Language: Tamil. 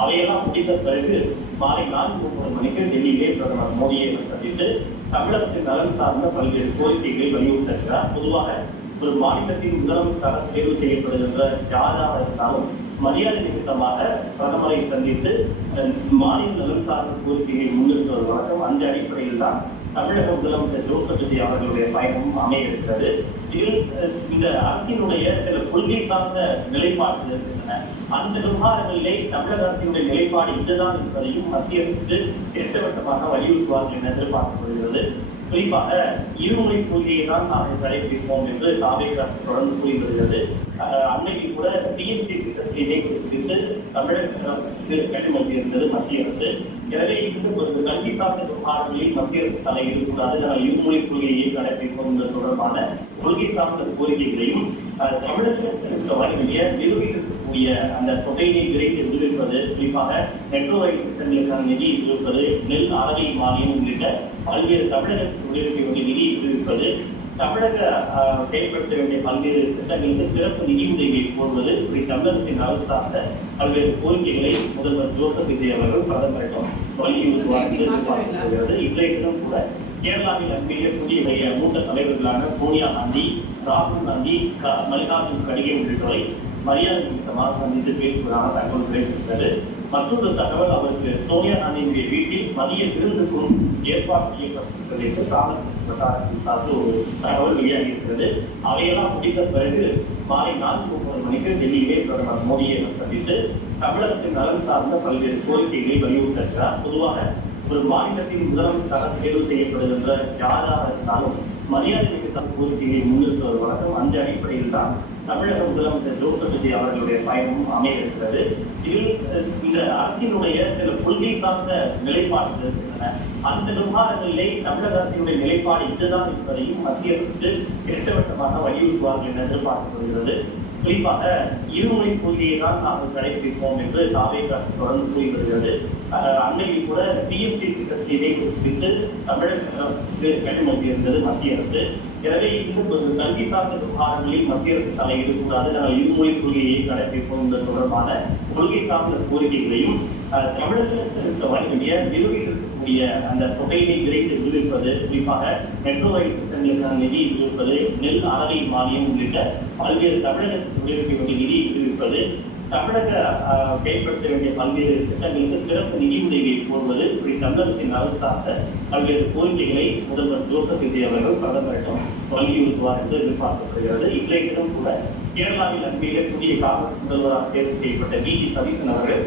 அவையெல்லாம் முடிந்த பிறகு மாலை 4:30 மணிக்கு டெல்லியிலே பிரதமர் மோடியை சந்தித்து தமிழகத்தின் நலன் சார்ந்த பல்வேறு கோரிக்கைகளை வலியுறுத்துகிறார். பொதுவாக ஒரு மாநிலத்தின் முதலமைச்சராக தேர்வு செய்யப்படுகின்ற யாராக இருந்தாலும் மரியாதை நிமித்தமாக பிரதமரை சந்தித்து மாநில நலன் சார்ந்த கோரிக்கைகளை முன்னிறுத்துவது வழக்கம். அந்த அடிப்படையில் தான் தமிழக முதலமைச்சர் ஜோசப் அவர்களுடைய பயணமும் அமைய இருக்கிறது. இதில் இந்த அரசினுடைய சில கொள்கை சார்ந்த நிலைப்பாடுகள் இருக்கின்றன. அந்த விவகாரங்களிலே தமிழக அரசினுடைய நிலைப்பாடு இதுதான் என்பதையும் மத்திய அரசு திட்டவட்டமாக வலியுறுத்துவார்கள் என எதிர்பார்க்கப்படுகிறது. குறிப்பாக இருமுறை கொள்கையை தான் நாங்கள் கடைபிடிப்போம் என்று தாவேகா தொடர்ந்து கூறி வருகிறது. அன்னைக்கு கூட டிஎம்சி திட்டத்தை குறித்து தமிழக அரசுக்கு கட்டுமதி இருந்தது மத்திய அரசு. எனவே ஒரு கல்வி சார்ந்த விவகாரங்களில் மத்திய அரசு தலையிடக்கூடாது, நாங்கள் இருமுறை கொள்கையை கடைபிடிப்போம் என்பது தொடர்பான கொள்கை சார்ந்த கோரிக்கைகளையும் தமிழகத்திற்கு வரக்கூடிய நிறுவனக்கூடிய அந்த தொகையை விரைந்து விடுவிப்பது, குறிப்பாக மெட்ரோ ரயில் திட்டங்களுக்கான நிதியை விடுவிப்பது, நெல் அறவை மானியம் உள்ளிட்ட பல்வேறு தமிழகத்திற்கு விடுவிக்க வேண்டிய நிதியை விடுவிப்பது, தமிழக செயல்படுத்த வேண்டிய பல்வேறு திட்டங்களுக்கு சிறப்பு நிதி உதவியை கோருவது, இப்படி தமிழகத்தின் நலன் சார்ந்த பல்வேறு கோரிக்கைகளை முதல்வர் ஜோசப் விஜய் அவர்கள் பிரதமரிடம் வலியுறுத்துவார் என்று எதிர்பார்க்கப்படுகிறது. இன்றைய தினம் கூட கேரளாவில் அன்பிலே புதிய மூத்த தலைவர்களான சோனியா காந்தி, ராகுல் காந்தி, மல்லிகார்ஜுன் கடிகை உள்ளிட்டவரை மரியாதை நிமித்தமாக சந்தித்து பேசுவதாக தகவல் கிடைத்திருக்கிறது. மற்றொரு தகவல், அவருக்கு சோனியா காந்தியினுடைய வீட்டில் மதிய விருந்துக்கும் ஏற்பாடு செய்யப்பட்டிருக்கிறது என்று காங்கிரஸ் சார்பில் ஒரு தகவல் வெளியாகி இருக்கிறது. அவையெல்லாம் முடிந்த பிறகு மாலை 4:30 மணிக்கு டெல்லியிலே பிரதமர் மோடியை சந்தித்து தமிழகத்தின் நலன் சார்ந்த பல்வேறு கோரிக்கைகளை வலியுறுத்துகிறார். பொதுவாக ஒரு மாநிலத்தின் முதலமைச்சராக தேர்வு செய்யப்படுகின்ற யாராக இருந்தாலும் மரியாதை நிமித்த கோரிக்கைகளை முன்னிறுத்துவது வழக்கம். அந்த அடிப்படையில் தான் தமிழக முதலமைச்சர் ஜோசப் விஜய் அவர்களுடைய பயணமும் அமைய இருக்கிறது. இதில் இந்த அரசினுடைய சில கொள்கை சார்ந்த நிலைப்பாடுகள் இருக்கின்றன. அந்த விவகாரங்களிலே தமிழக அரசினுடைய நிலைப்பாடு இதுதான் என்பதையும் மத்திய அரசு திட்டவட்டமாக வலியுறுத்துவார்கள் என எதிர்பார்க்கப்படுகிறது. குறிப்பாக இருமுறை கொள்கையை தான் நாங்கள் கடைபிடிப்போம் என்று தாவேகா தொடர்ந்து கூறி வருகிறது. அன்னைக்கு கூட டிஎம்சி திட்டத்தை குறித்து தமிழக கட்டுமதி இருந்தது மத்திய அரசு. எனவே ஒரு கல்வி சார்ந்த விவகாரங்களில் மத்திய அரசு தலையிடக்கூடாது, நாங்கள் இருமுறை கொள்கையை கடைபிடிப்போம் என்பது தொடர்பான கொள்கை சார்ந்த கோரிக்கைகளையும் தமிழகத்திற்கு வரக்கூடிய நிலுவையில் இருக்கக்கூடிய அந்த தொகையை விரைந்து விடுவிப்பது, குறிப்பாக மெட்ரோ ரயில் திட்டங்களுக்கான நிதியை விடுவிப்பது, நெல் அறவை மானியம் உள்ளிட்ட பல்வேறு தமிழகத்திற்கு விடுவிக்க வேண்டிய நிதியை விடுவிப்பது, தமிழக செயல்படுத்த வேண்டிய பல்வேறு திட்டங்களுக்கு சிறப்பு நிதி உதவியை கோருவது, இப்படி தமிழகத்தின் நலன் சார்ந்த பல்வேறு கோரிக்கைகளை முதல்வர் ஜோசப் விஜய் அவர்கள் பிரதமரிடம் வலியுறுத்துவார் என்று எதிர்பார்க்கப்படுகிறது. இன்றைய தினம் கூட கேரளாவில் அன்பிலே புதிய காங்கிரஸ் முதல்வராக தேர்வு செய்யப்பட்ட வி. சதீசன் அவர்கள்